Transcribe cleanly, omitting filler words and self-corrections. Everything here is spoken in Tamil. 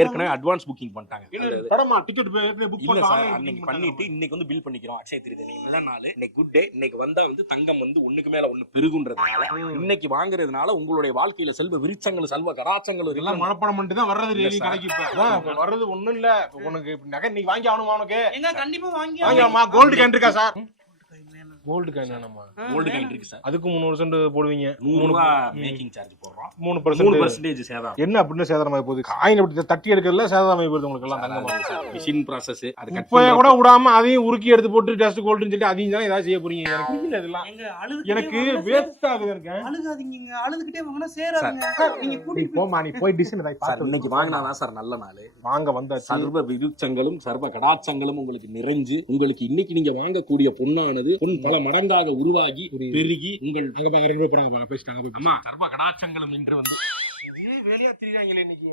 ஏற்கனவே அட்வான்ஸ் புக்கிங் பண்ணிட்டாங்க. அன்னைக்கு பண்ணிட்டு இன்னைக்கு வந்து பில் பண்ணிக்கிறோம். அக்ஷய திருதி நல்ல நாள், இன்னைக்கு குட் டே. இன்னைக்கு வந்தா வந்து தங்கம் வந்து ஒண்ணுக்கு மேல ஒண்ணு பெருகுன்றதுனால இன்னைக்கு வாங்குறதுனால உங்களுடைய வாழ்க்கையில செல்வ விருட்சங்கள் செல்வ கடாச்சங்கள் எல்லாம் மனப்பணம் பண்ணிட்டு தான் வர்றது டெய்லி கடைக்கு. இப்ப வர்றது ஒண்ணும் இல்ல. உனக்கு நகை நீ வாங்கி ஆகணுமா? உனக்கு கண்டிப்பா வாங்கி வாங்கியாமா? கோல்டு காயின் இருக்கா சார்? கோல்டு காயின் வேணாமா? கோல்டு காயின் இருக்கு சார். அதுக்கு 3% போடுவீங்க. 100 ரூபாய் மேக்கிங் சார்ஜ் போடுறோம். 3% சேதாரம். என்ன அப்படின்னு சேதாரமாயி போகுது? காயின் அப்படி தட்டி எடுக்கிறதுல சேதாரமாயி போகுது உங்களுக்கு எல்லாம். தங்கமா மிஷின் ப்ராசஸ் அது கட் இப்ப கூட விடாம அதையும் உருக்கி எடுத்து போட்டு டஸ்ட் கோல்டுன்னு சொல்லி அதையும் தான் ஏதாவது செய்ய போறீங்க. எனக்கு புரியல இதெல்லாம். எனக்கு வேஸ்ட் ஆகுது. இருக்கேன் அழுகாதீங்க, அழுதுகிட்டே வாங்கினா சேராதுங்க. நீங்க கூட்டிட்டு போமா, நீ போய் டிசைன் ஏதாவது சார் பார்த்து இன்னைக்கு வாங்கினாதான் சார் நல்ல நாள். வாங்க வந்தா சர்வ விருட்சங்களும் சர்வ கடாச்சங்களும் உங்களுக்கு நிறைஞ்சு உங்களுக்கு இன்னைக்கு நீங்க வாங்கக்கூடிய பொண்ணானது பொன் பல மடங்காக உருவாகி பெருகி உங்கள் அங்க பாங்க 2 பேர் போறாங்க, பேசிட்டாங்க. அம்மா சர்வ கடாச்சங்களும் இன்று வந்து இதே வேலையா திரியாங்களே இன்னைக்கு.